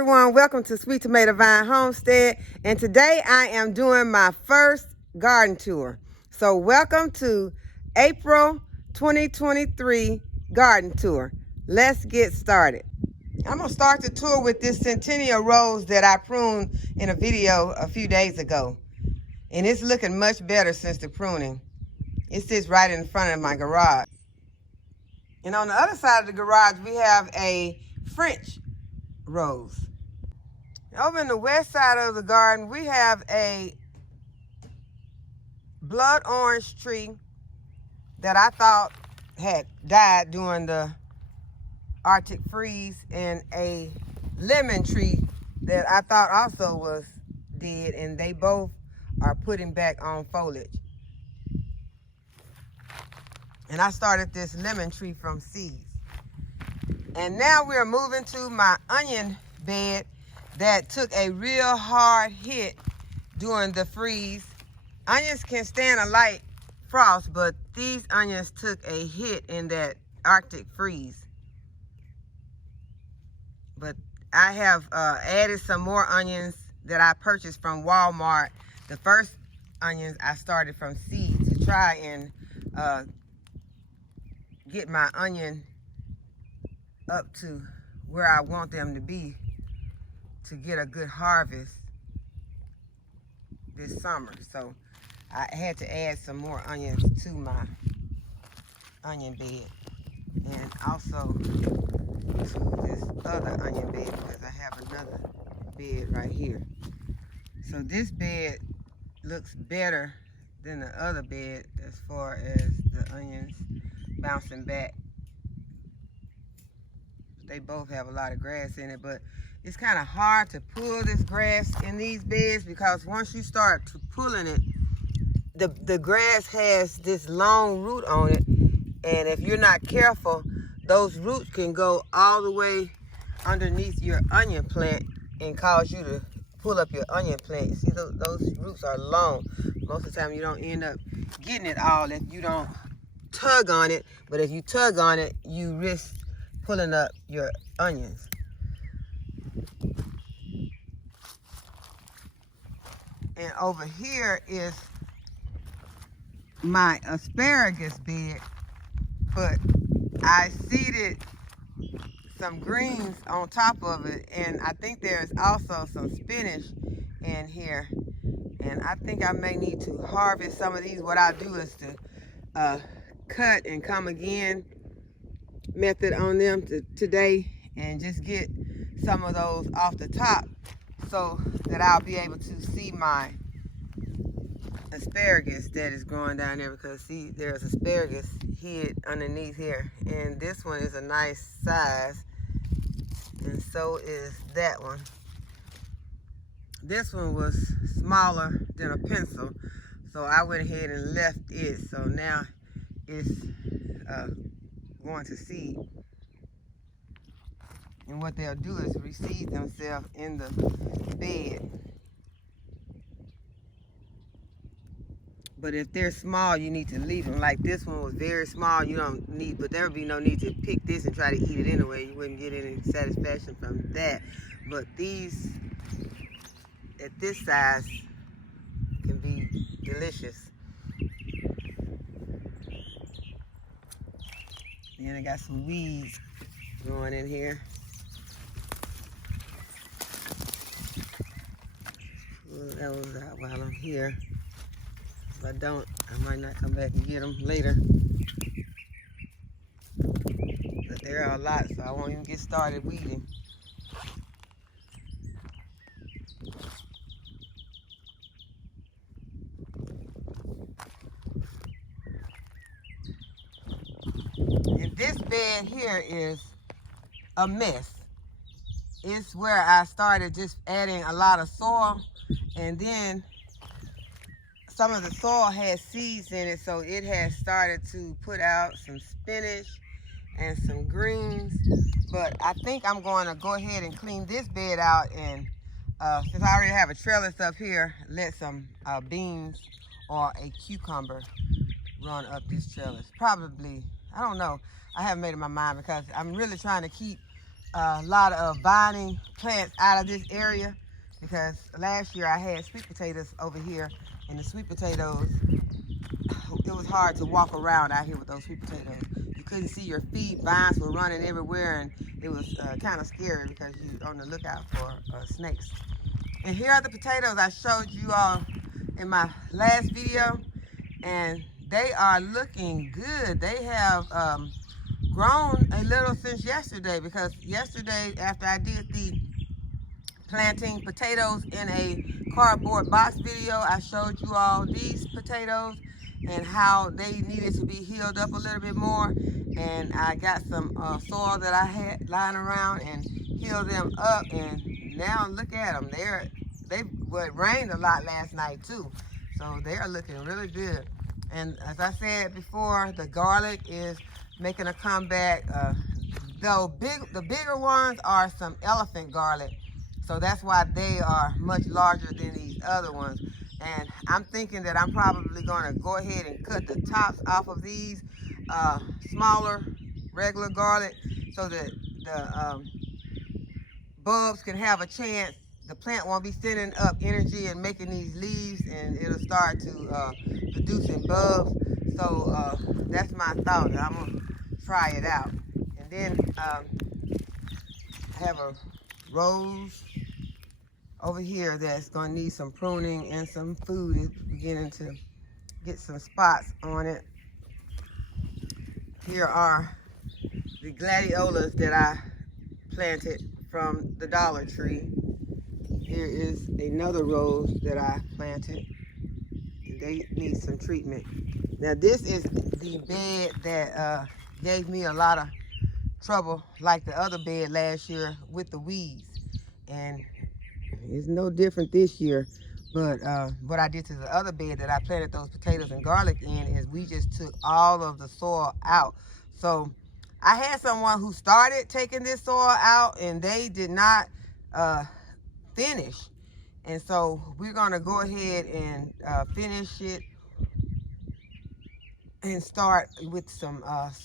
everyone, welcome to Sweet Tomato Vine Homestead, and today I am doing my first garden tour. So welcome to April 2023 garden tour. Let's get started. I'm going to start the tour with this Centennial Rose that I pruned in a video a few days ago. And it's looking much better since the pruning. It sits right in front of my garage. And on the other side of the garage, we have a French rose. Over in the west side of the garden, we have a blood orange tree that I thought had died during the Arctic freeze, and a lemon tree that I thought also was dead, and they both are putting back on foliage. And I started this lemon tree from seeds. And now we're moving to my onion bed that took a real hard hit during the freeze. Onions can stand a light frost, but these onions took a hit in that Arctic freeze. But I have added some more onions that I purchased from Walmart. The first onions I started from seeds to try and get my onion up to where I want them to be to get a good harvest this summer. So I had to add some more onions to my onion bed, and also to this other onion bed because I have another bed right here. So this bed looks better than the other bed as far as the onions bouncing back. They both have a lot of grass in it, but it's kind of hard to pull this grass in these beds because once you start to pulling it, the grass has this long root on it, and if you're not careful, those roots can go all the way underneath your onion plant and cause you to pull up your onion plant. See, those roots are long. Most of the time you don't end up getting it all if you don't tug on it, but if you tug on it, you risk pulling up your onions. And over here is my asparagus bed, but I seeded some greens on top of it, and I think there's also some spinach in here, and I think I may need to harvest some of these. What I'll do is to cut and come again method on them today and just get some of those off the top so that I'll be able to see my asparagus that is growing down there, because see, there's asparagus hid underneath here, and this one is a nice size, and so is that one. This one was smaller than a pencil, so I went ahead and left it. So now it's going to seed, and what they'll do is reseed themselves in the bed. But if they're small, you need to leave them. Like this one was very small, you don't need, but there would be no need to pick this and try to eat it anyway. You wouldn't get any satisfaction from that. But these at this size can be delicious. Then I got some weeds growing in here. Pull those out while I'm here. If I don't, I might not come back and get them later. But there are a lot, so I won't even get started weeding. And this bed here is a mess. It's where I started just adding a lot of soil, and then some of the soil has seeds in it, so it has started to put out some spinach and some greens. But I think I'm going to go ahead and clean this bed out, and since I already have a trellis up here, let some beans or a cucumber run up this trellis. Probably, I don't know. I haven't made up my mind because I'm really trying to keep a lot of vining plants out of this area because last year I had sweet potatoes over here, and the sweet potatoes, it was hard to walk around out here with those sweet potatoes. You couldn't see your feet, vines were running everywhere, and it was kind of scary because you're on the lookout for snakes. And here are the potatoes I showed you all in my last video, and they are looking good. They have grown a little since yesterday, because yesterday after I did the planting potatoes in a cardboard box video, I showed you all these potatoes and how they needed to be healed up a little bit more, and I got some soil that I had lying around and healed them up, and now look at them. It rained a lot last night too, so they are looking really good. And as I said before, the garlic is making a comeback. The bigger ones are some elephant garlic, so that's why they are much larger than these other ones. And I'm thinking that I'm probably going to go ahead and cut the tops off of these smaller regular garlic so that the bulbs can have a chance. The plant won't be sending up energy and making these leaves, and it'll start to producing bulbs. So that's my thought. I'm going to try it out. And then I have a rose over here that's going to need some pruning and some food. It's beginning to get some spots on it. Here are the gladiolas that I planted from the Dollar Tree. Here is another rose that I planted. They need some treatment. Now this is the bed that gave me a lot of trouble, like the other bed last year with the weeds. And it's no different this year. But what I did to the other bed that I planted those potatoes and garlic in is we just took all of the soil out. So I had someone who started taking this soil out, and they did not finish. And so we're going to go ahead and finish it and start with some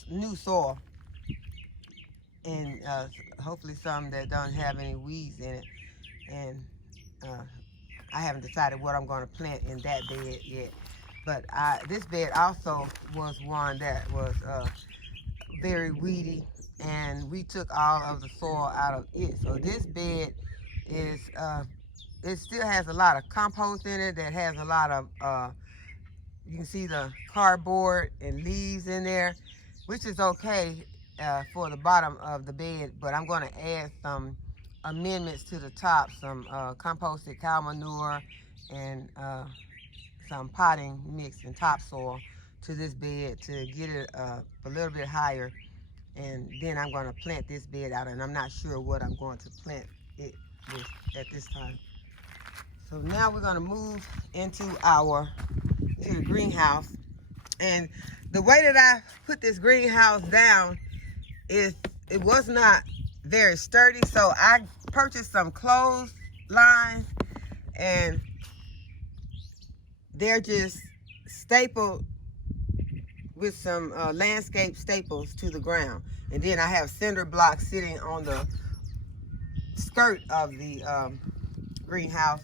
new soil, and hopefully some that don't have any weeds in it. And I haven't decided what I'm going to plant in that bed yet. But this bed also was one that was very weedy, and we took all of the soil out of it. So this bed is, it still has a lot of compost in it that has a lot of, you can see the cardboard and leaves in there, which is okay for the bottom of the bed. But I'm going to add some amendments to the top, some composted cow manure and some potting mix and topsoil to this bed to get it a little bit higher. And then I'm going to plant this bed out, and I'm not sure what I'm going to plant it with at this time. So now we're going to move into the greenhouse. And the way that I put this greenhouse down is, it was not very sturdy, so I purchased some clotheslines, and they're just stapled with some landscape staples to the ground. And then I have cinder blocks sitting on the skirt of the greenhouse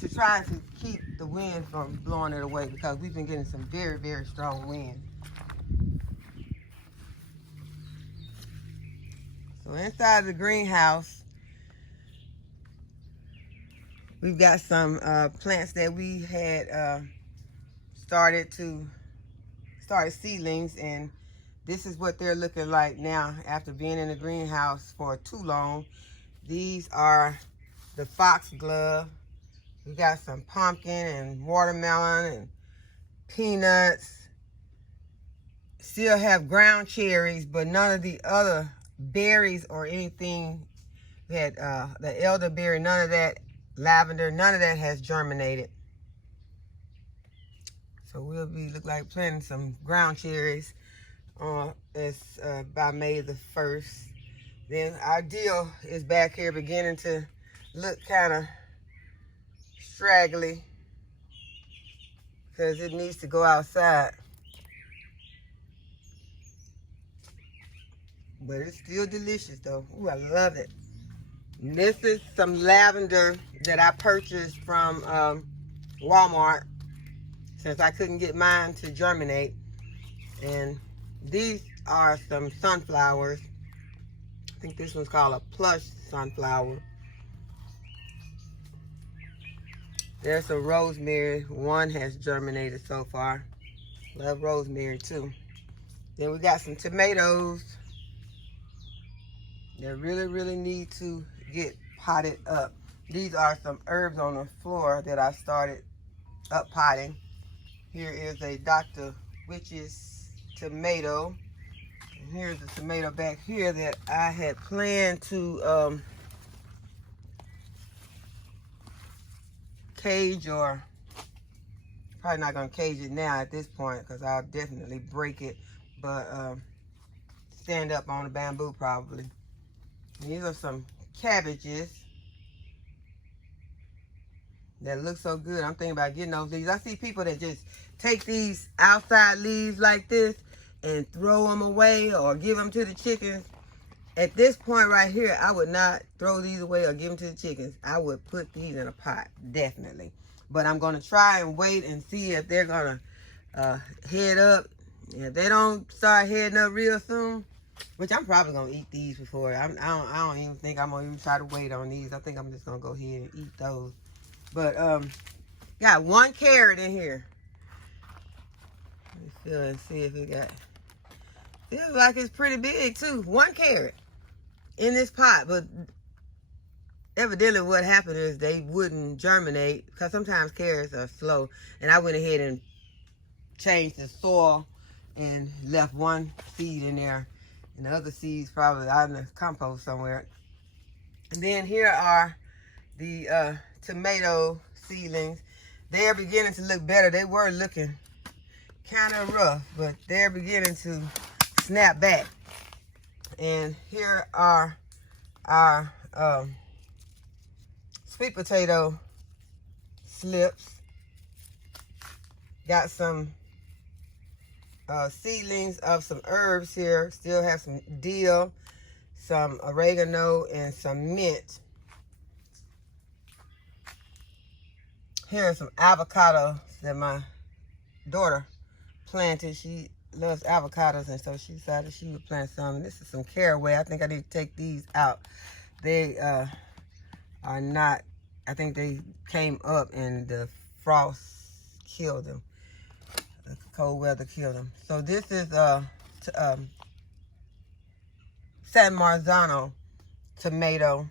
to try to keep the wind from blowing it away, because we've been getting some very, very strong wind. So inside the greenhouse, we've got some plants that we had started seedlings, and this is what they're looking like now after being in the greenhouse for too long. These are the foxglove. We got some pumpkin and watermelon and peanuts. Still have ground cherries, but none of the other berries or anything that the elderberry, none of that, lavender, none of that has germinated. So we'll be look like planting some ground cherries by May the 1st. Then our dill is back here beginning to look kind of straggly because it needs to go outside. but it's still delicious though. Ooh, I love it. And this is some lavender that I purchased from Walmart since I couldn't get mine to germinate. And these are some sunflowers. I think this one's called a plush sunflower. There's some rosemary. One has germinated so far. Love rosemary too. Then we got some tomatoes that really need to get potted up. These are some herbs on the floor that I started up potting. Here is a Dr. Witch's tomato. And here's a tomato back here that I had planned to cage, or probably not gonna cage it now at this point because I'll definitely break it, but stand up on the bamboo probably. And these are some cabbages that look so good. I'm thinking about getting those leaves. I see people that just take these outside leaves like this and throw them away or give them to the chickens. At this point right here, I would not throw these away or give them to the chickens. I would put these in a pot, definitely. But I'm going to try and wait and see if they're going to head up. If they don't start heading up real soon, which I'm probably going to eat these before. I don't even think I'm going to even try to wait on these. I think I'm just going to go ahead and eat those. But got one carrot in here. Let me feel and see if it got... Feels like it's pretty big too. One carrot in this pot, but evidently what happened is they wouldn't germinate because sometimes carrots are slow. And I went ahead and changed the soil and left one seed in there, and the other seeds probably out in the compost somewhere. And then here are the tomato seedlings. They're beginning to look better. They were looking kind of rough, but they're beginning to snap back. And here are our sweet potato slips. Got some seedlings of some herbs here. Still have some dill, some oregano, and some mint. Here are some avocados that my daughter planted. She loves avocados, and so she decided she would plant some. And this is some caraway. I think I need to take these out. They are not, I think they came up and the frost killed them. The cold weather killed them. So this is San Marzano tomato.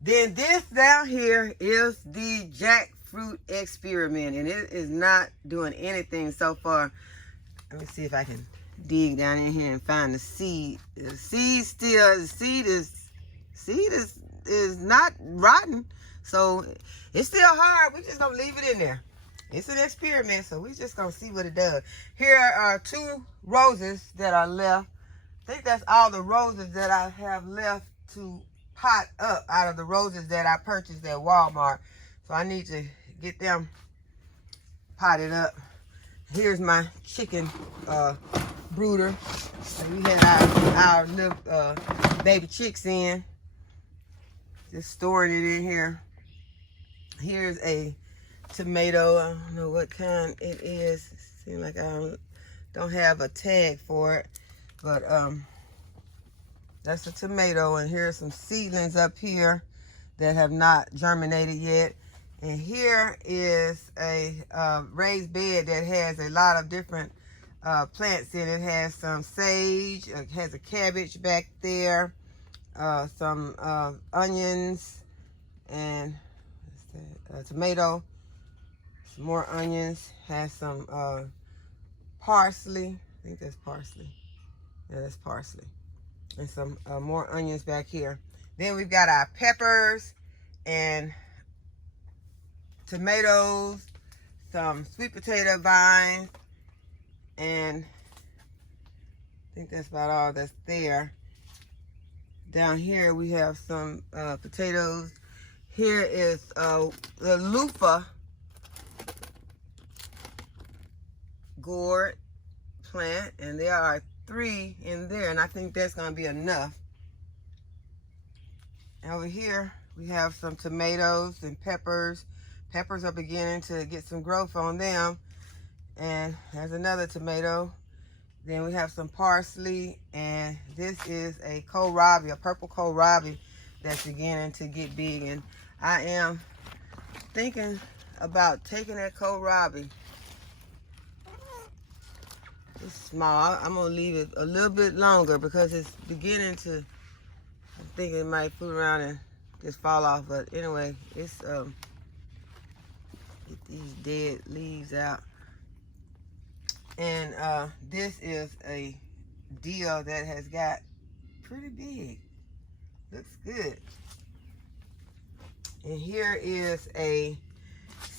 Then this down here is the Jackfruit Experiment, and it is not doing anything so far. Let me see if I can dig down in here and find the seed. The seed is not rotten, so it's still hard. We just gonna leave it in there. It's an experiment, so we just gonna see what it does. Here are 2 roses that are left. I think that's all the roses that I have left to pot up out of the roses that I purchased at Walmart. So I need to get them potted up. Here's my chicken brooder. So we had our little baby chicks in. Just storing it in here. Here's a tomato. I don't know what kind it is. It seems like I don't have a tag for it. But that's a tomato. And here's some seedlings up here that have not germinated yet. And here is a raised bed that has a lot of different plants in it. It has some sage, it has a cabbage back there, some onions, and a tomato, some more onions, has some parsley. I think that's parsley. Yeah, that's parsley. And some more onions back here. Then we've got our peppers and tomatoes, some sweet potato vines, and I think that's about all that's there. Down here we have some potatoes. Here is the loofah gourd plant, and there are 3 in there, and I think that's gonna be enough. Over here, we have some tomatoes and peppers. Peppers are beginning to get some growth on them. And there's another tomato. Then we have some parsley, and this is a kohlrabi, a purple kohlrabi that's beginning to get big. And I am thinking about taking that kohlrabi. It's small. I'm gonna leave it a little bit longer because it's beginning to, I'm thinking it might fool around and just fall off. But anyway, it's get these dead leaves out. And this is a deal that has got pretty big. Looks good. And here is a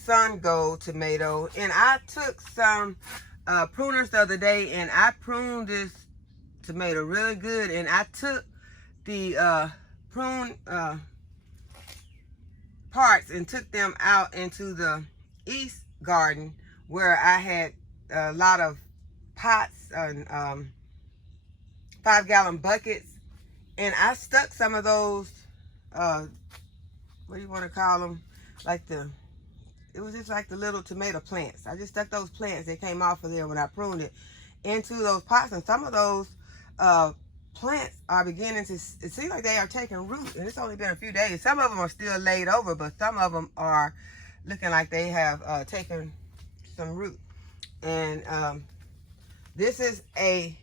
Sungo tomato. And I took some pruners the other day, and I pruned this tomato really good. And I took the prune parts and took them out into the east garden where I had a lot of pots and 5-gallon buckets, and I stuck some of those what do you want to call them, like it was just like the little tomato plants. I just stuck those plants that came off of there when I pruned it into those pots, and some of those plants are beginning to, it seems like they are taking root, and it's only been a few days. Some of them are still laid over, but some of them are looking like they have taken some root. And this is a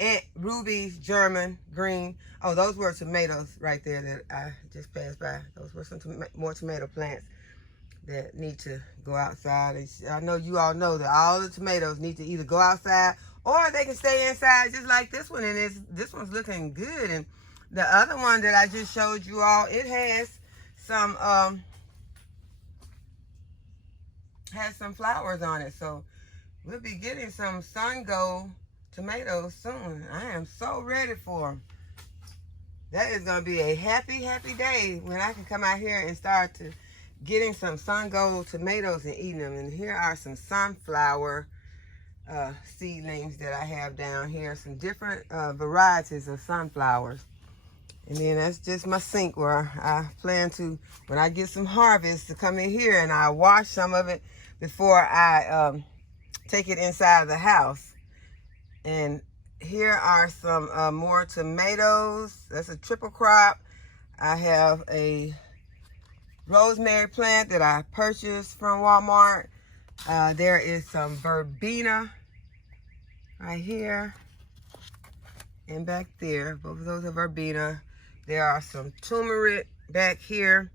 Aunt Ruby's German green. Oh, those were tomatoes right there that I just passed by. Those were some more tomato plants that need to go outside. And I know you all know that all the tomatoes need to either go outside or they can stay inside, just like this one. And this one's looking good. And the other one that I just showed you all, it has some flowers on it. So we'll be getting some Sungo tomatoes soon. I am so ready for them. That is going to be a happy, happy day when I can come out here and start to getting some Sungo tomatoes and eating them. And here are some sunflower seedlings that I have down here. Some different varieties of sunflowers. And then that's just my sink where I plan to, when I get some harvest, to come in here and I wash some of it before I take it inside the house. And here are some more tomatoes. That's a triple crop. I have a rosemary plant that I purchased from Walmart. There is some verbena right here and back there. Both of those are verbena. There are some turmeric back here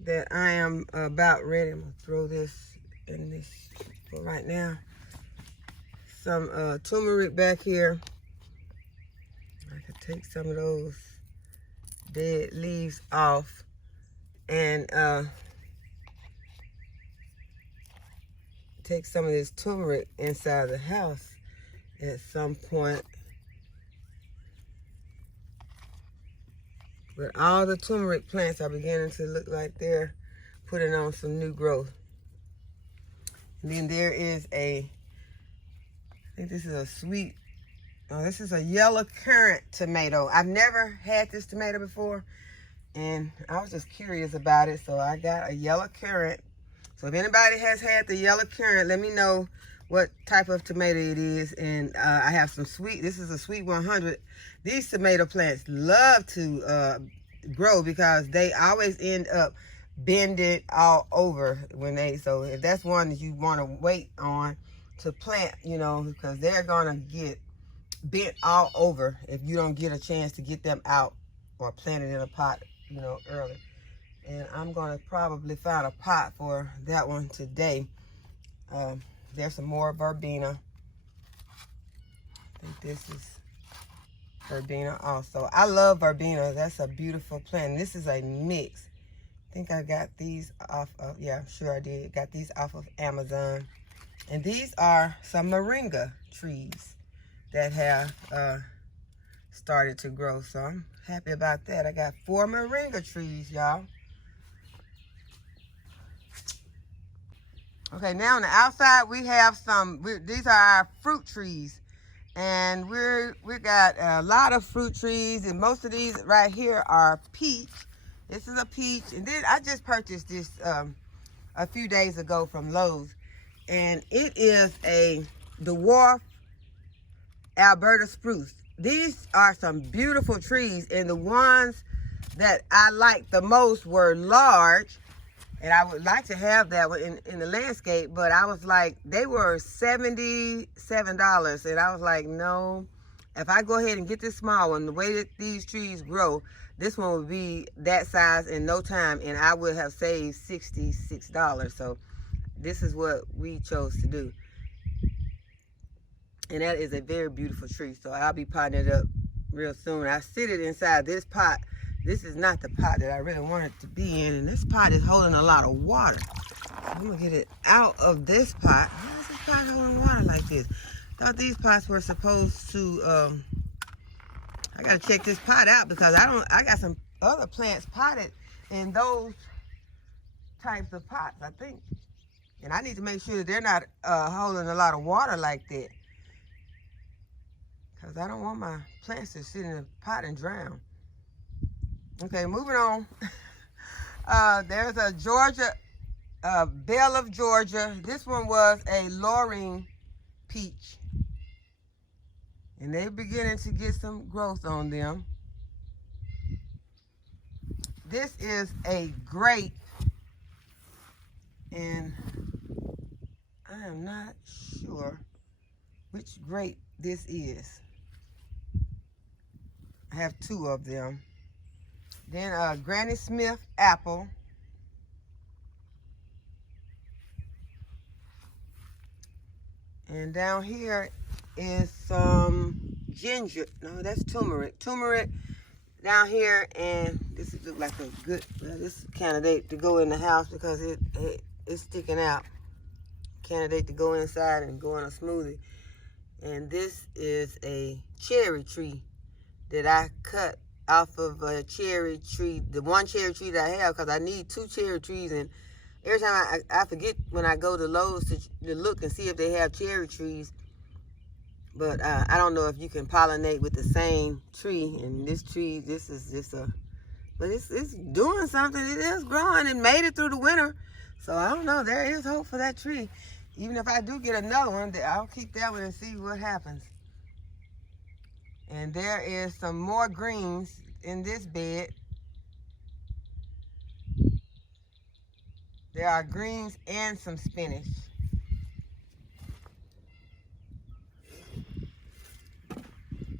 that I am about ready. I'm gonna throw this in this for right now. Some turmeric back here. I could take some of those dead leaves off and take some of this turmeric inside the house at some point. But all the turmeric plants are beginning to look like they're putting on some new growth. And then there is I think this is a sweet, oh, this is a yellow currant tomato. I've never had this tomato before, and I was just curious about it, so I got a yellow currant. So if anybody has had the yellow currant, let me know what type of tomato it is. And I have some sweet, this is a sweet 100. These tomato plants love to grow because they always end up bending all over when so if that's one that you want to wait on to plant, you know, because they're gonna get bent all over if you don't get a chance to get them out or plant it in a pot, you know, early. And I'm gonna probably find a pot for that one today. There's some more verbena. I think this is verbena also. I love verbena. That's a beautiful plant. This is a mix. I think I got these off of, yeah, I'm sure I did. Got these off of Amazon. And these are some moringa trees that have started to grow. So I'm happy about that. I got 4 moringa trees, y'all. Okay, now on the outside we have some, these are our fruit trees. And we got a lot of fruit trees, and most of these right here are peach. This is a peach, and then I just purchased this a few days ago from Lowe's, and it is a dwarf Alberta spruce. These are some beautiful trees, and the ones that I liked the most were large, and I would like to have that one in the landscape, but I was like, they were $77, and I was like, no, if I go ahead and get this small one, the way that these trees grow, this one would be that size in no time, and I would have saved $66. So this is what we chose to do. And that is a very beautiful tree. So I'll be potting it up real soon. I sit it inside this pot. This is not the pot that I really want it to be in. And this pot is holding a lot of water. So I'm going to get it out of this pot. Why is this pot holding water like this? I thought these pots were supposed to, I got to check this pot out because I got some other plants potted in those types of pots, I think. And I need to make sure that they're not holding a lot of water like that, because I don't want my plants to sit in a pot and drown. Okay, moving on. There's a Georgia, Belle of Georgia. This one was a Loring peach. And they're beginning to get some growth on them. This is a grape. And I am not sure which grape this is. I have two of them. Then Granny Smith apple. And down here is some ginger. No, that's turmeric. Turmeric down here, and this looks like a good, this candidate to go in the house because it's sticking out. Candidate to go inside and go in a smoothie. And this is a cherry tree that I cut off of a cherry tree, the one cherry tree that I have, because I need two cherry trees. And every time I forget when I go to Lowe's to look and see if they have cherry trees. But I don't know if you can pollinate with the same tree. And this tree, this is just but it's doing something. It is growing and made it through the winter. So I don't know, there is hope for that tree. Even if I do get another one, I'll keep that one and see what happens. And there is some more greens in this bed. There are greens and some spinach.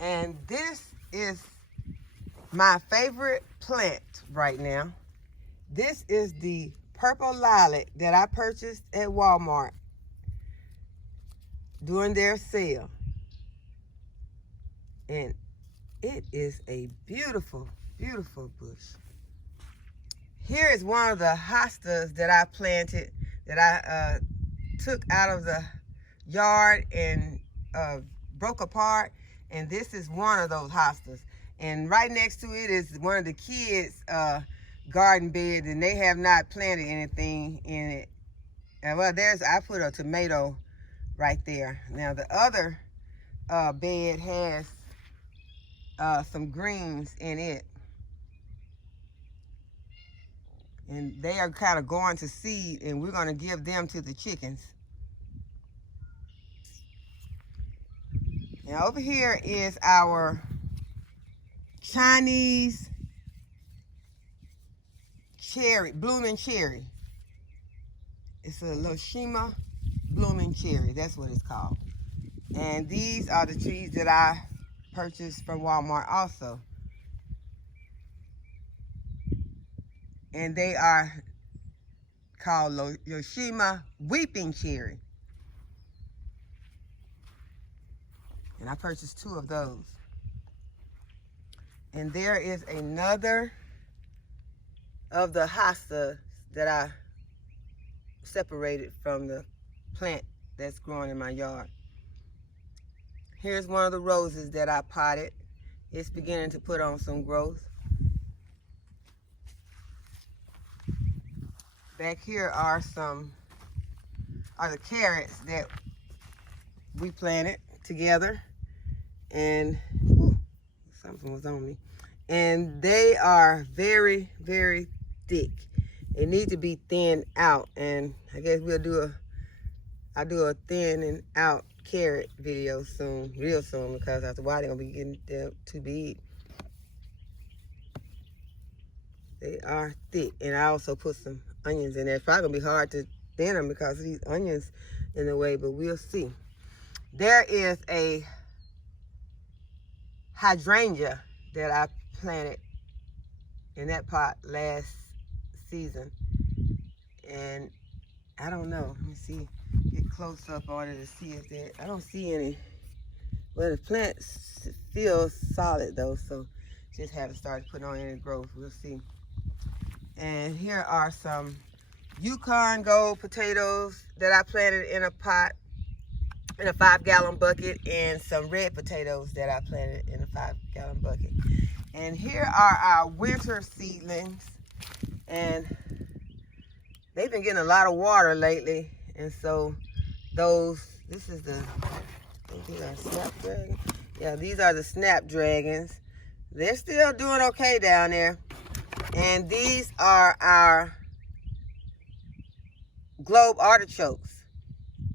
And this is my favorite plant right now. This is the purple lilac that I purchased at Walmart during their sale. And it is a beautiful, beautiful bush. Here is one of the hostas that I planted, that I took out of the yard and broke apart. And this is one of those hostas. And right next to it is one of the kids' garden beds, and they have not planted anything in it. And well, I put a tomato right there. Now the other bed has some greens in it. And they are kind of going to seed, and we're going to give them to the chickens. Now over here is our Chinese cherry, blooming cherry. It's a Loshima blooming cherry. That's what it's called. And these are the trees that I purchased from Walmart also. And they are called Yoshima Weeping Cherry. And I purchased two of those. And there is another of the hostas that I separated from the plant that's growing in my yard. Here's one of the roses that I potted. It's beginning to put on some growth. Back here are the carrots that we planted together. and whew, something was on me. And they are very, very thick. They need to be thinned out, and I guess I'll do a thinning out carrot video soon, real soon, because after a while they're gonna be getting too big. They are thick, and I also put some onions in there. It's probably gonna be hard to thin them because of these onions in the way, but we'll see. There is a hydrangea that I planted in that pot last season, and I don't know. Let me see, get close up on it to see if there. I don't see any. Well, the plant feels solid though, so just haven't started putting on any growth. We'll see. And here are some Yukon Gold potatoes that I planted in a pot, in a 5-gallon bucket, and some red potatoes that I planted in a 5-gallon bucket. And here are our winter seedlings, and they've been getting a lot of water lately, and so this is the, I think these are snapdragons. Yeah, these are the snapdragons. They're still doing okay down there. And these are our globe artichokes,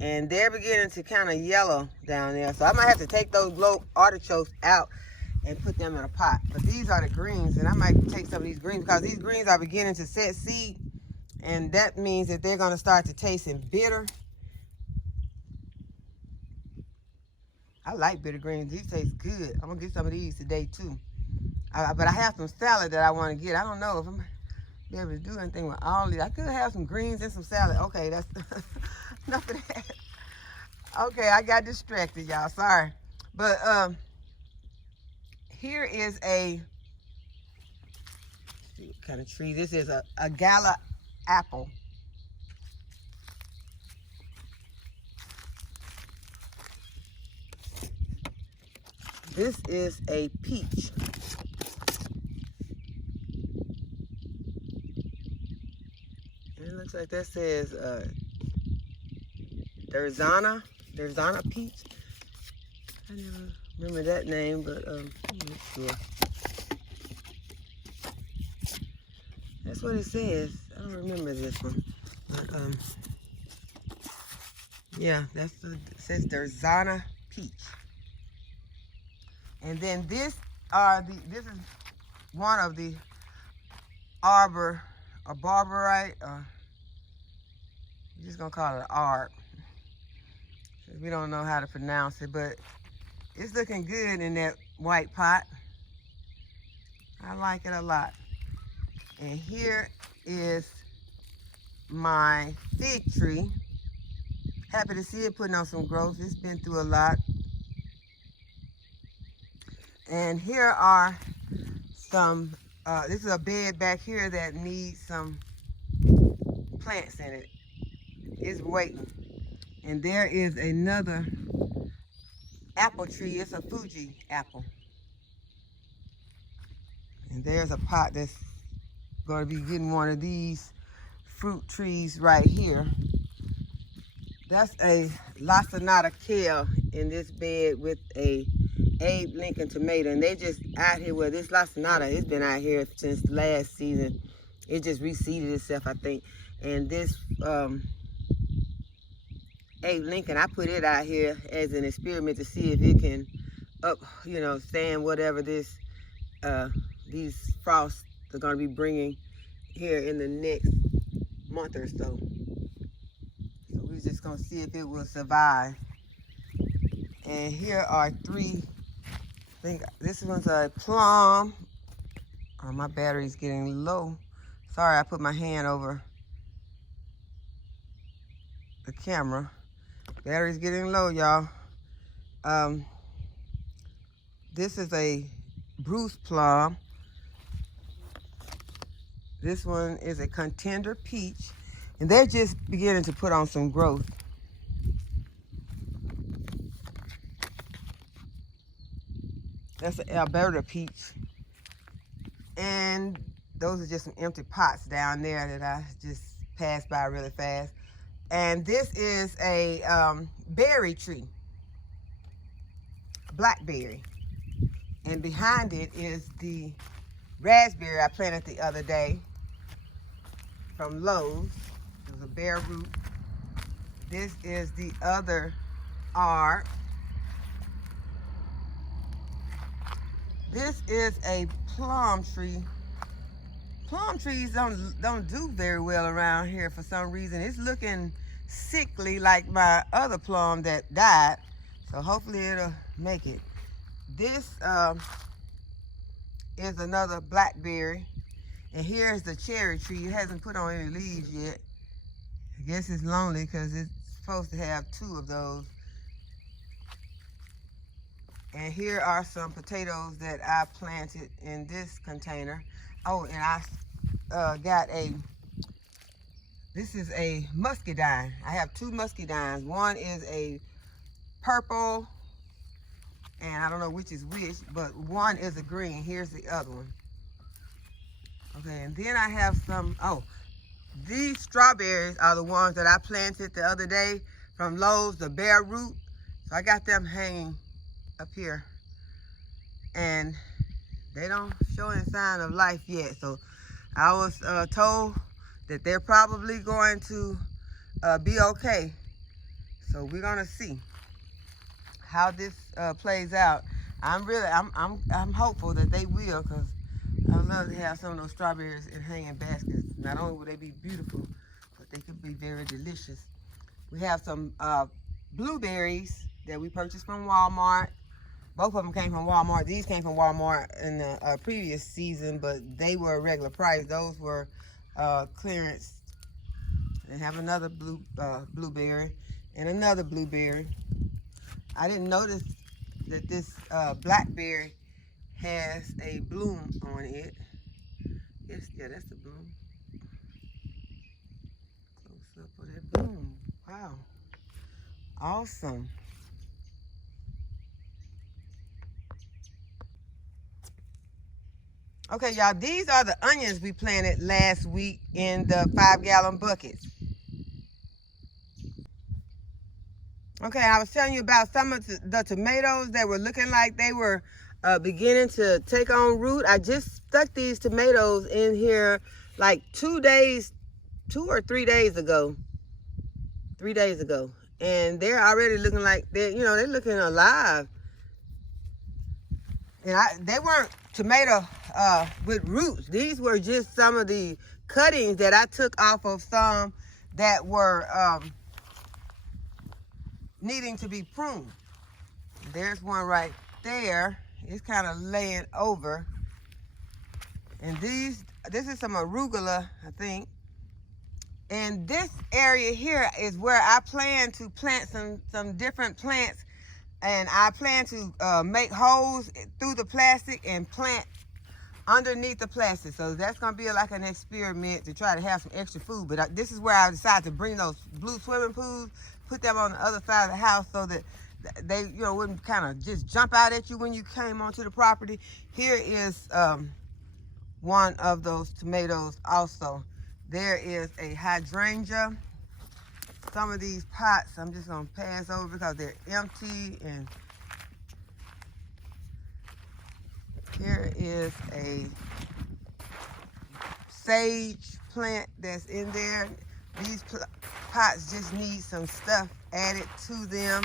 and they're beginning to kind of yellow down there. So I might have to take those globe artichokes out and put them in a pot. But these are the greens, and I might take some of these greens because these greens are beginning to set seed, and that means that they're going to start to taste bitter. I like bitter greens. These taste good. I'm going to get some of these today too. But I have some salad that I want to get. I don't know if I'm be able to do anything with all these. I could have some greens and some salad. Okay, that's enough of that. Okay, I got distracted, y'all. Sorry. But here is a, let's see what kind of tree. This is a gala apple. This is a peach. It looks like that says Derzana peach. I never remember that name, but I'm not sure. That's what it says. I don't remember this one, but yeah, it says Derzana peach. And then this is one of the arborite, we're just gonna call it arb. We don't know how to pronounce it, but it's looking good in that white pot. I like it a lot. And here is my fig tree. Happy to see it putting on some growth. It's been through a lot. And here are some, this is a bed back here that needs some plants in it. It's waiting. And there is another apple tree. It's a Fuji apple. And there's a pot that's going to be getting one of these fruit trees right here. That's a lacinato kale in this bed with a Abe Lincoln tomato, and they just out here where this lacinato, it's been out here since last season. It just reseeded itself, I think. And this Abe Lincoln, I put it out here as an experiment to see if it can stand whatever this these frosts are going to be bringing here in the next month or so. So we're just going to see if it will survive. And here are three. I think this one's a plum. Oh, my battery's getting low. Sorry, I put my hand over the camera. Battery's getting low, y'all. This is a Bruce plum. This one is a contender peach. And they're just beginning to put on some growth. That's an Alberta peach. And those are just some empty pots down there that I just passed by really fast. And this is a berry tree. blackberry. And behind it is the raspberry I planted the other day from Lowe's. It was a bare root. This is the other R. This is a plum tree. Plum trees don't do very well around here for some reason. It's looking sickly like my other plum that died. So hopefully it'll make it. This is another blackberry. And here's the cherry tree. It hasn't put on any leaves yet. I guess it's lonely because it's supposed to have 2 of those. And here are some potatoes that I planted in this container. Oh, and I got this is a muscadine. I have 2 muscadines. One is a purple, and I don't know which is which, but one is a green. Here's the other one. Okay, and then I have some, these strawberries are the ones that I planted the other day from Lowe's, the bare root. So I got them hanging up here, and they don't show any sign of life yet. So I was told that they're probably going to be okay. So we're gonna see how this plays out. I'm hopeful that they will, because I would love to have some of those strawberries in hanging baskets. Not only will they be beautiful, but they could be very delicious. We have some blueberries that we purchased from Walmart. Both of them came from Walmart. These came from Walmart in the previous season, but they were a regular price. Those were clearance. And have another blueberry and another blueberry. I didn't notice that this blackberry has a bloom on it. Yes, yeah, that's the bloom. Close up of that bloom. Wow. Awesome. Okay, y'all, these are the onions we planted last week in the 5-gallon buckets. Okay, I was telling you about some of the tomatoes that were looking like they were beginning to take on root. I just stuck these tomatoes in here like 2 or 3 days ago. 3 days ago. And they're already looking like they're looking alive. And they weren't tomato with roots. These were just some of the cuttings that I took off of some that were needing to be pruned. There's one right there. It's kind of laying over. And this is some arugula, I think. And this area here is where I plan to plant some different plants. And I plan to make holes through the plastic and plant underneath the plastic. So that's going to be like an experiment to try to have some extra food. But this is where I decided to bring those blue swimming pools, put them on the other side of the house so that they wouldn't kind of just jump out at you when you came onto the property. Here is one of those tomatoes also. There is a hydrangea. Some of these pots I'm just going to pass over because they're empty. And here is a sage plant that's in there. These pots just need some stuff added to them.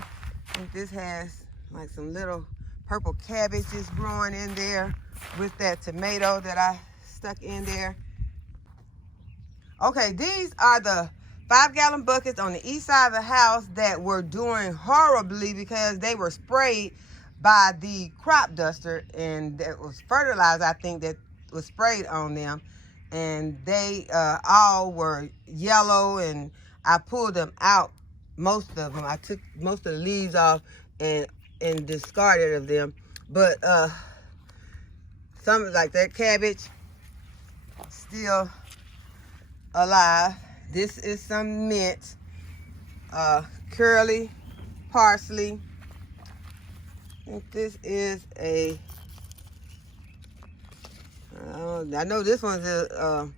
I think this has like some little purple cabbages growing in there with that tomato that I stuck in there. Okay, these are the 5-gallon buckets on the east side of the house that were doing horribly because they were sprayed by the crop duster, and that was fertilizer, I think, that was sprayed on them. And they all were yellow, and I pulled them out, most of them. I took most of the leaves off and discarded of them. But some, like that cabbage, still alive. This is some mint, curly, parsley. I think this is a, I know this one's a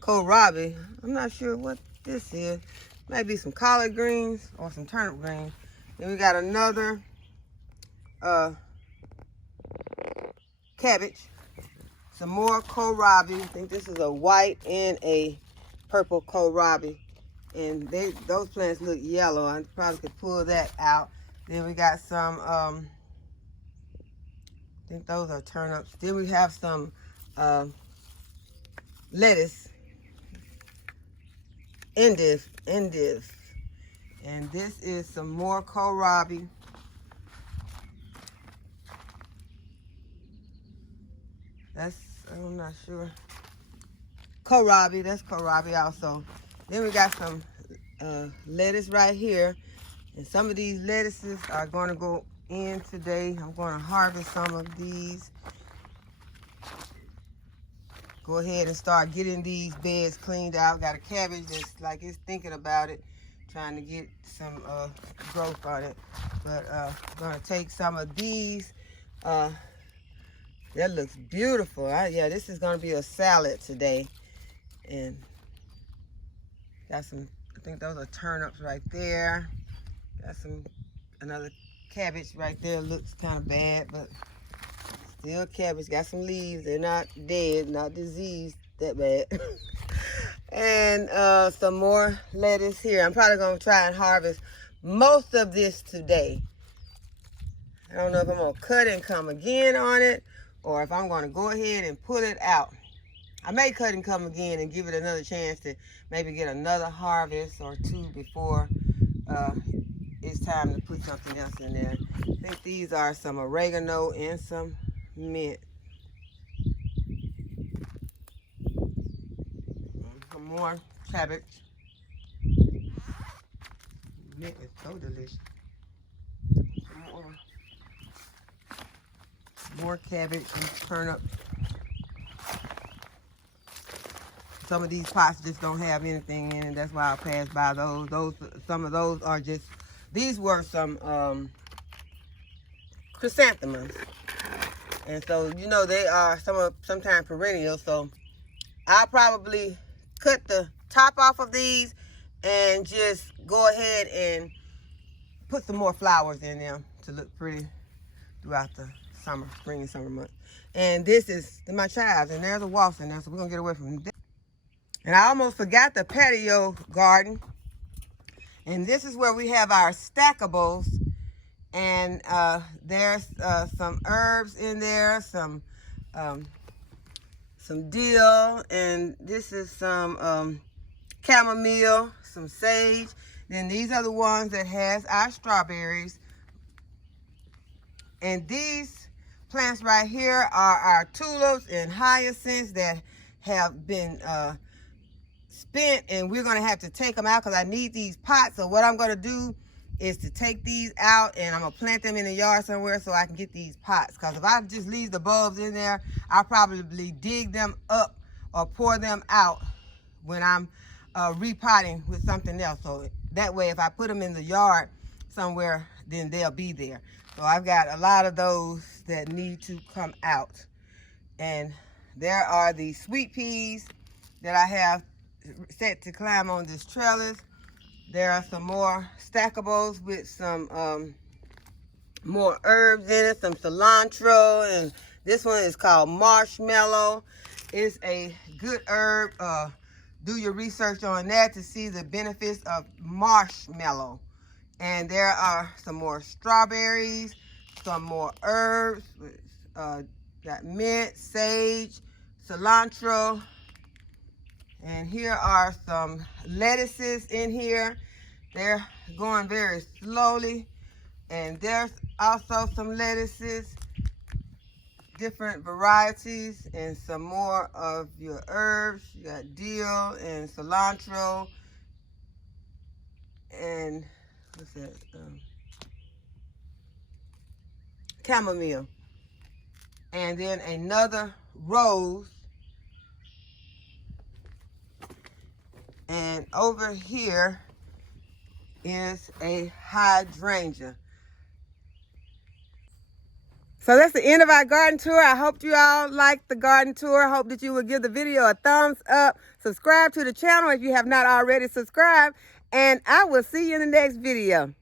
kohlrabi. I'm not sure what this is. Might be some collard greens or some turnip greens. Then we got another cabbage, some more kohlrabi. I think this is a white and a purple kohlrabi. And those plants look yellow. I probably could pull that out. Then we got some, I think those are turnips. Then we have some lettuce, endive. And this is some more kohlrabi. I'm not sure. Kohlrabi, that's kohlrabi also. Then we got some lettuce right here. And some of these lettuces are going to go in today. I'm going to harvest some of these. Go ahead and start getting these beds cleaned out. Got a cabbage that's like it's thinking about it, trying to get some growth on it. But I'm going to take some of these. That looks beautiful. Yeah, this is going to be a salad today. And got some, I think those are turnips right there. Got another cabbage right there. Looks kind of bad, but still cabbage. Got some leaves. They're not dead, not diseased that bad. And some more lettuce here. I'm probably going to try and harvest most of this today. I don't know if I'm going to cut and come again on it, or if I'm going to go ahead and pull it out. I may cut and come again and give it another chance to maybe get another harvest or two before it's time to put something else in there. I think these are some oregano and some mint. Some more cabbage. Mint is so delicious. More cabbage and turnip. Some of these pots just don't have anything in it. That's why I passed by those. Some of those are just, these were some chrysanthemums. And so, you know, they are sometimes perennial. So I'll probably cut the top off of these and just go ahead and put some more flowers in them to look pretty throughout the summer, spring and summer months. And this is my chives, and there's a wasp in there, so we're gonna get away from that. And I almost forgot the patio garden. And this is where we have our stackables. And there's some herbs in there, some dill, and this is some chamomile, some sage. Then these are the ones that has our strawberries. And these plants right here are our tulips and hyacinths that have been spent, and we're going to have to take them out because I need these pots. So what I'm going to do is to take these out, and I'm going to plant them in the yard somewhere so I can get these pots. Because if I just leave the bulbs in there, I'll probably dig them up or pour them out when I'm repotting with something else. So that way, if I put them in the yard somewhere, then they'll be there. So I've got a lot of those that need to come out. And there are the sweet peas that I have set to climb on this trellis. There are some more stackables with some more herbs in it, some cilantro, and this one is called marshmallow. It's a good herb. Do your research on that to see the benefits of marshmallow. And there are some more strawberries, some more herbs. Got mint, sage, cilantro. And here are some lettuces in here. They're going very slowly. And there's also some lettuces, different varieties, and some more of your herbs. You got dill and cilantro. And what's that? Chamomile. And then another rose. And over here is a hydrangea. So that's the end of our garden tour. I hope you all liked the garden tour. I hope that you will give the video a thumbs up. Subscribe to the channel if you have not already subscribed. And I will see you in the next video.